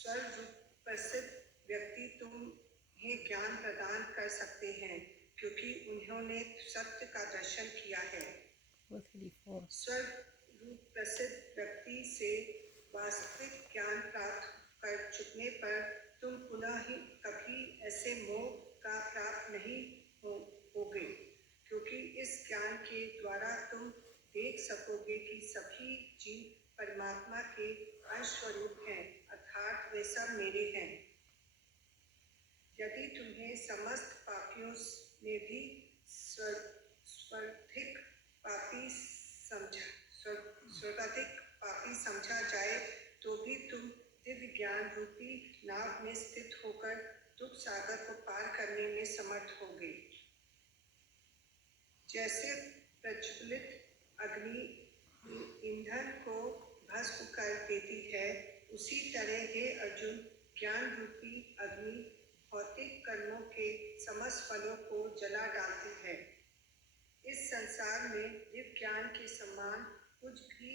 स्वर्ग प्रसिद्ध व्यक्ति तुम्हें ज्ञान प्रदान कर सकते हैं, क्योंकि उन्होंने सत्य का दर्शन किया है। स्वर्ग प्रसिद्ध व्यक्ति से वास्तविक ज्ञान प्राप्त कर चुकने पर तुम पुनः ही कभी ऐसे मोह का प्राप्त नहीं होगे, क्योंकि इस ज्ञान के द्वारा तुम देख सकोगे कि सभी जीव परमात्मा के अंश स्वरूप हैं, अर्थात वे सब मेरे हैं। यदि तुम्हें समस्त पापियों में भी सर्वाधिक पापी समझा जाए, तो भी तुम दिव्य ज्ञान रूपी नाव में स्थित होकर दुख सागर को पार करने में समर्थ होगे। जैसे प्रज्वलित अग्नि ईंधन को भस्म कर देती है, उसी तरह हे अर्जुन, ज्ञान रूपी अग्नि भौतिक कर्मों के समस्त फलों को जला डालती है। इस संसार में दिव्य ज्ञान के समान कुछ भी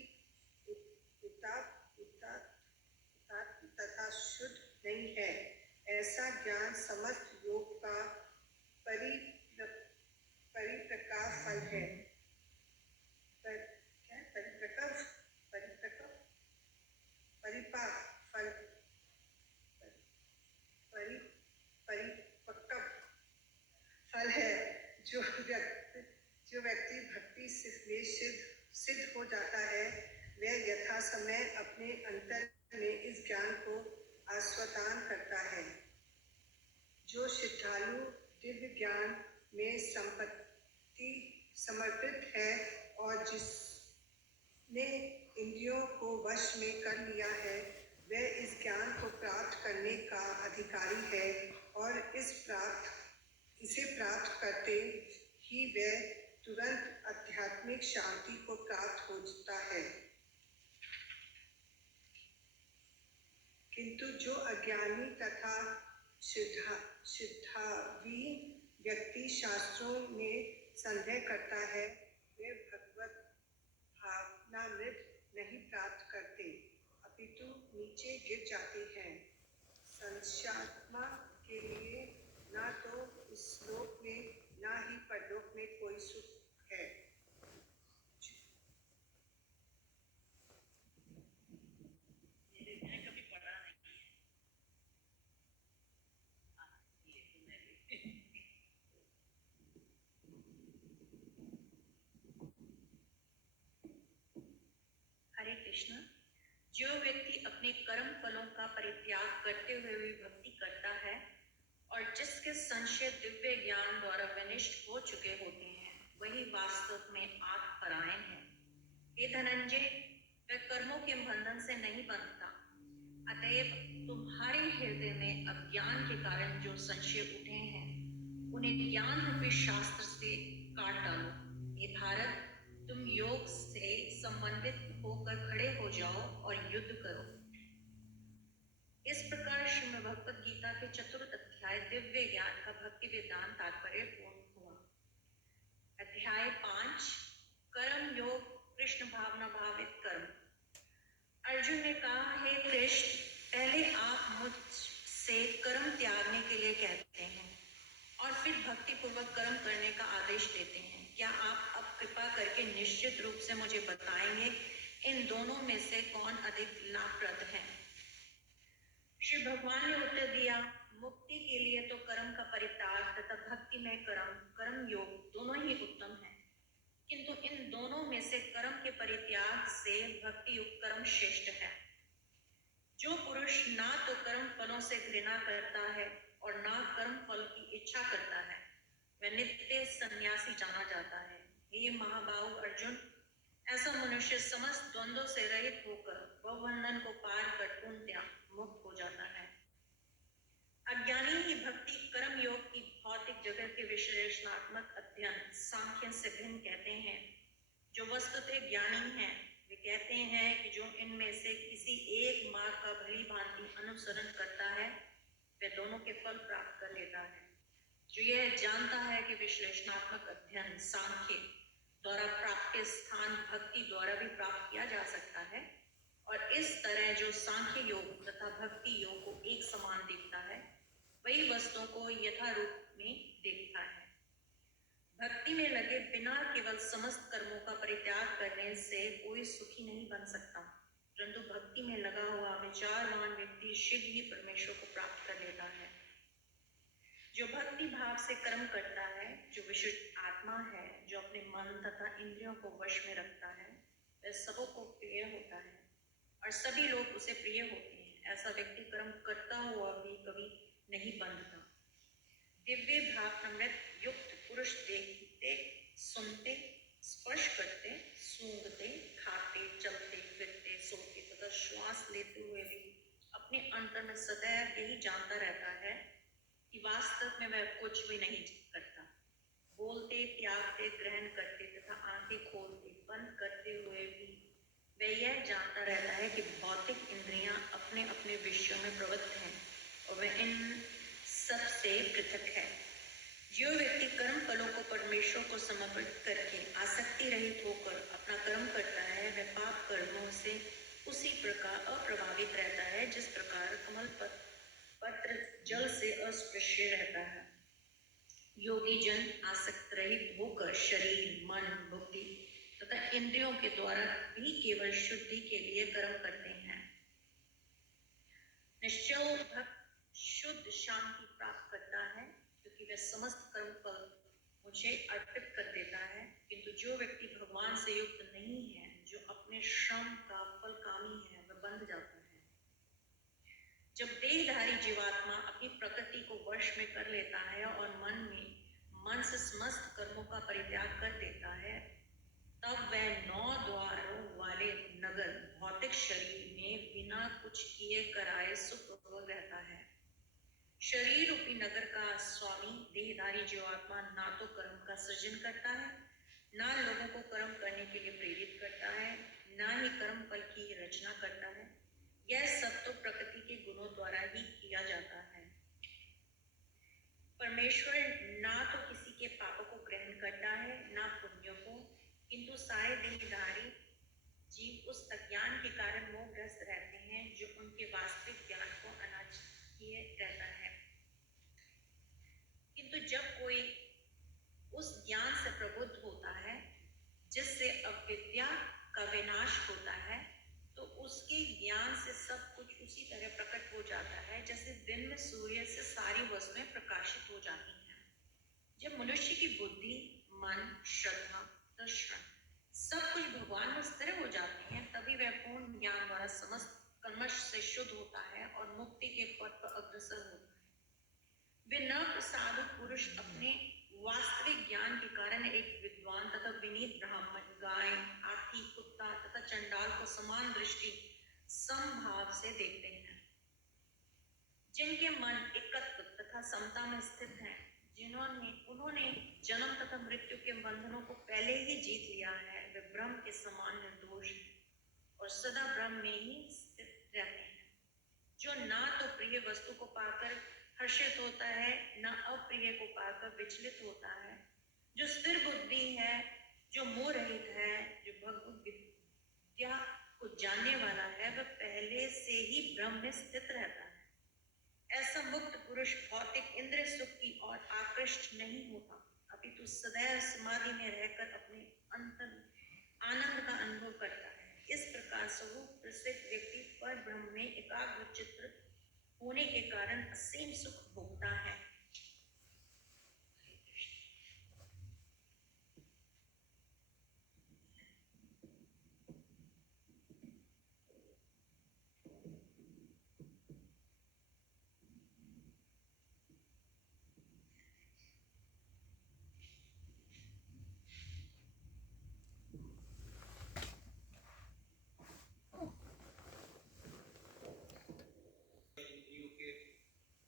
तथा शुद्ध नहीं है। ऐसा ज्ञान समस्त योग का परिप्रकाश फल है। परिपक्व फल है। जो व्यक्ति भक्ति से सिद्ध हो जाता है, वह यथा समय अपने अंतर में इस ज्ञान को आस्वादन करता है। जो श्रद्धालु दिव्य ज्ञान में समर्पित है और जिसने इंद्रियों को वश में कर लिया है, वह इस ज्ञान को प्राप्त करने का अधिकारी है, और इसे प्राप्त करते ही वह तुरंत आध्यात्मिक शांति को प्राप्त होता है। किंतु जो अज्ञानी तथा श्रद्धावीन व्यक्ति शास्त्रों में संदेह करता है, वे भगवत भावनामृत नहीं प्राप्त करते, अपितु नीचे गिर जाते हैं। संसारात्मा के लिए ना तो इस लोक में ना ही परलोक में कोई सुख है। हरे कृष्ण। जो व्यक्ति अपने कर्म फलों का परित्याग करते हुए भी भक्ति करता है और जिसके संशय दिव्य ज्ञान द्वारा विनष्ट हो चुके होते हैं, वही वास्तव में आत्मपरायण है। हे धनंजय, वह कर्मों के बंधन से नहीं बंधता। अतएव तुम्हारे हृदय में अज्ञान के कारण जो संशय उठे हैं, उन्हें ज्ञान रूपी शास्त्र से काट डालो। हे भारत, तुम योग से संबंधित होकर खड़े हो जाओ और युद्ध करो। इस प्रकार श्रीमद् भगवद गीता के चतुर्थ अध्याय दिव्य ज्ञान का भक्ति वेदांत तात्पर्य पूर्ण हुआ। अध्याय 5 कर्म योग, कृष्ण भावना भावित कर्म। अर्जुन ने कहा, हे कृष्ण, पहले आप मुझसे कर्म त्यागने के लिए कहते हैं और फिर भक्ति पूर्वक कर्म करने का आदेश देते हैं। क्या आप अब कृपा करके निश्चित रूप से मुझे बताएंगे, इन दोनों में से कौन अधिक लाभप्रद है? श्री भगवान ने उत्तर दिया, मुक्ति के लिए तो कर्म का परित्याग तथा भक्ति में कर्म योग दोनों ही उत्तम है, किंतु इन दोनों में से कर्म के परित्याग से भक्ति युक्त कर्म श्रेष्ठ है। जो पुरुष ना तो कर्म फलों से घृणा करता है और ना कर्म फल की इच्छा करता है, वह नित्य सन्यासी जाना जाता है। हे महाबाहु अर्जुन, ऐसा मनुष्य समस्त द्वंद्वों से रहित होकर भवबंधन को पार कर पूर्णतया मुक्त हो जाता है। अज्ञानी ही भक्ति कर्म योग की भौतिक जगत के विश्लेषणात्मक अध्ययन सांख्य से भिन्न कहते हैं। जो वस्तुतः ज्ञानी हैं, वे कहते हैं कि जो इनमें से किसी एक मार्ग का भली भांति अनुसरण करता है, वह दोनों के फल प्राप्त कर लेता है। जो यह जानता है कि विश्लेषणात्मक अध्ययन सांख्य द्वारा प्राप्त स्थान भक्ति द्वारा भी प्राप्त किया जा सकता है, और इस तरह जो सांख्य योग तथा भक्ति योग को एक समान देखता है, वही वस्तुओं को यथारूप में देखता है। भक्ति में लगे बिना केवल समस्त कर्मों का परित्याग करने से कोई सुखी नहीं बन सकता, परंतु भक्ति में लगा हुआ विचारवान व्यक्ति शीघ्र ही परमेश्वर को प्राप्त कर लेता है। जो भक्ति भाव से कर्म करता है, जो विशुद्ध आत्मा है, जो अपने मन तथा इंद्रियों को वश में रखता है, वह सबों को प्रिय होता है और सभी लोग उसे प्रिय होते हैं। ऐसा व्यक्ति कर्म करता हुआ भी कभी नहीं बंधता। दिव्य भावनामृत युक्त पुरुष देखते, सुनते, स्पर्श करते, सूंघते, खाते, चलते, फिरते, सोते तथा श्वास लेते हुए भी अपने अंतर में सदैव यही जानता रहता है कि वास्तव में वह कुछ भी नहीं करता। बोलते, त्यागते, ग्रहण करते तथा आंखें खोलते, बंद करते हुए भी वह यह जानता रहता है कि भौतिक इंद्रियां अपने अपने विषयों में प्रवृत्त हैं और वह इन सब से पृथक है। जो व्यक्ति कर्म फलों को परमेश्वर को समर्पित करके आसक्ति रहित होकर अपना कर्म करता है, वह पाप कर्मों से उसी प्रकार अप्रभावित रहता है जिस प्रकार कमल पत्र जल से अस्पृश्य रहता है। योगी जन आसक्त रहित होकर शरीर, मन, बुद्धि तथा इंद्रियों के द्वारा भी केवल शुद्धि के लिए कर्म करते हैं। निश्चय भक्त शुद्ध शांति प्राप्त करता है, क्योंकि वह समस्त कर्म फल मुझे अर्पित कर देता है। किंतु जो व्यक्ति भगवान से युक्त नहीं है, जो अपने श्रम का फल कामी है, वह बंध जाता है। जब देहधारी जीवात्मा अपनी प्रकृति को वश में कर लेता है और मन से समस्त कर्मों का परित्याग कर देता है, तब वह 9 द्वारों वाले नगर भौतिक शरीर में बिना कुछ किए कराए सुखपूर्वक रहता है। शरीर रूपी नगर का स्वामी देहधारी जीवात्मा ना तो कर्म का सृजन करता है, ना लोगों को कर्म करने के लिए प्रेरित करता है, ना ही कर्म फल की रचना करता है। यह सब तो प्रकृति के गुणों द्वारा ही किया जाता है। परमेश्वर ना तो किसी के पापों को ग्रहण करता है, ना पुण्यों को, किंतु सारे देहधारी जीव उस अज्ञान के कारण मोहग्रस्त रहते हैं जो उनके वास्तविक ज्ञान को अनाज किए रहता है। किंतु जब कोई उस ज्ञान से प्रबुद्ध होता है जिससे अविद्या का विनाश होता है, तो उसके ज्ञान से सब कुछ उसी तरह प्रकट हो जाता है जैसे दिन में सूर्य से सारी वस्तुएं प्रकाशित हो जाती हैं। जब मनुष्य की बुद्धि, मन, श्रद्धा, दर्शन सब कुछ भगवान में स्थिर हो जाते हैं, तभी वह पूर्ण ज्ञान द्वारा समस्त कल्मश से शुद्ध होता है और मुक्ति के पथ पर अग्रसर होता है। वे न प्रसादु पुरुष अपने वास्तविक ज्ञान के कारण एक विद्वान तथा विनीत ब्राह्मण, गाय, हाथी, कुत्ता तथा चंडाल को समान दृष्टि समभाव से देखते हैं। जिनके मन एकत्व तथा समता में स्थित हैं, उन्होंने जन्म तथा मृत्यु के बंधनों को पहले ही जीत लिया है, वे ब्रह्म के समान निर्दोष हैं और सदा ब्रह्म में ही स्थित रहते हैं। जो ना तो प्रिय वस्तु को पाकर हर्षित होता है, ना अप्रिय को पाकर विचलित होता है, जो स्थिर बुद्धि है, जो मोह रहित है, जो भगवत विद्या को जानने वाला है, वह पहले से ही ब्रह्म में स्थित रहता है। ऐसा मुक्त पुरुष भौतिक इंद्रिय सुख की ओर आकृष्ट नहीं होता, अपितु सदैव समाधि में रहकर अपने अंतर आनंद का अनुभव करता है। इस प्रकार स्वरूप प्रसिद्ध व्यक्ति पर ब्रह्म में एकाग्र चित्र होने के कारण असीम सुख भोगता है।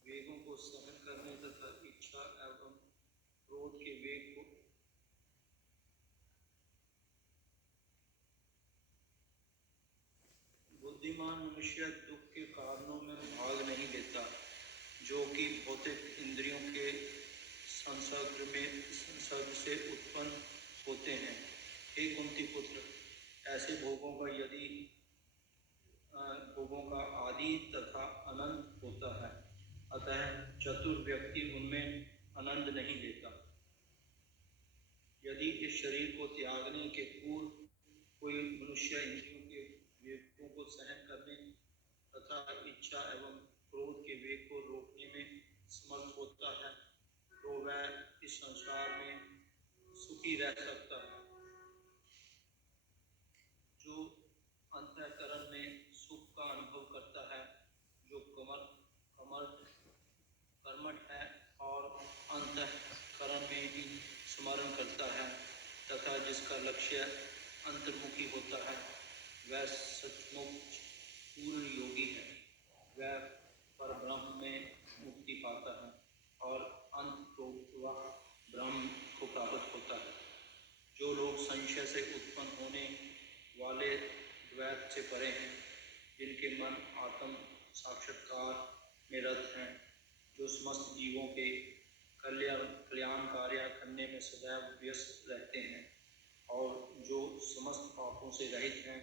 वेगों को सहन करने तथा इच्छा एवं क्रोध के वेग को बुद्धिमान मनुष्य दुख के कारणों में भाग नहीं लेता, जो कि भौतिक इंद्रियों के संसर्ग से उत्पन्न होते हैं। हे कुंती पुत्र, ऐसे भोगों का यदि भोगों का आदि तथा अनंत होता है, अतः चतुर व्यक्ति उनमें आनंद नहीं लेता। यदि इस शरीर को त्यागने के पूर्व कोई मनुष्य इंद्रियों के वेगों को सहन करने तथा इच्छा एवं क्रोध के वेग को रोकने में समर्थ होता है, तो वह इस संसार में सुखी रह सकता है। जो अंतःकरण में सुख का अनुभव करता है, जो कर्मठ है और अंतःकरण में ही स्मरण करता है तथा जिसका लक्ष्य अंतर्मुखी होता है, वह सचमुच पूर्ण योगी है। वह परब्रह्म में मुक्ति पाता है और अंत को वह ब्रह्म को प्राप्त होता है। जो लोग संशय से उत्पन्न होने वाले द्वैत से परे हैं, जिनके मन आत्म साक्षात्कार में रत हैं, जो समस्त जीवों के कल्याण कार्य करने में सदैव व्यस्त रहते हैं और जो समस्त पापों से रहित हैं,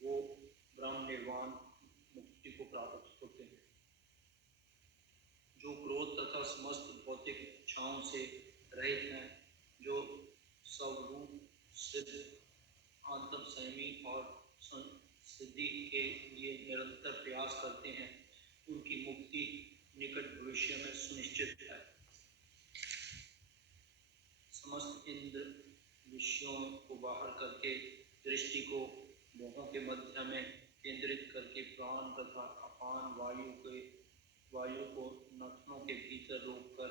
वो ब्रह्म निर्वाण मुक्ति को प्राप्त होते हैं। जो क्रोध तथा समस्त भौतिक इच्छाओं से रहित हैं, जो स्वरूप सिद्ध आत्म संयमी और सिद्धि के लिए निरंतर प्रयास करते हैं, उनकी मुक्ति निकट भविष्य में सुनिश्चित है। समस्त इंद्र विषयों को बाहर करके दृष्टि को मोहों के मध्य में केंद्रित करके प्राण तथा अपान वायु को नथनों के भीतर रोककर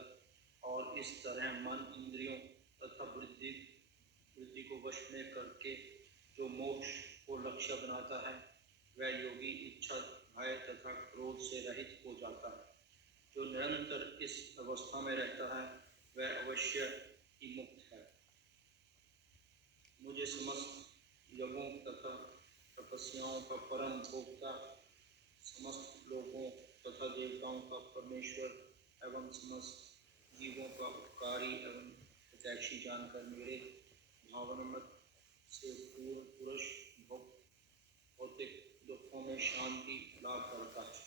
और इस तरह मन इंद्रियों तथा बुद्धि को वश में करके जो मोक्ष को लक्ष्य बनाता है, वह योगी इच्छा भय तथा क्रोध से रहित हो जाता है। जो निरंतर इस अवस्था में रहता है, वह अवश्य ही मुक्त है। मुझे समस्त यज्ञों तथा तपस्याओं का परम भोक्ता, समस्त लोगों तथा देवताओं का परमेश्वर एवं समस्त जीवों का उपकारी एवं हितैषी जानकर मेरे भावनामत से पूर्ण पुरुष भौतिक दुखों में शांति लाभ करता है।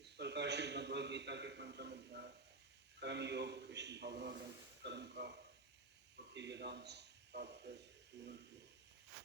इस प्रकार श्री भगवद गीता के पंचम अध्याय कर्म योग कृष्ण भावना कर्म का भक्ति वेदांत तात्पर्य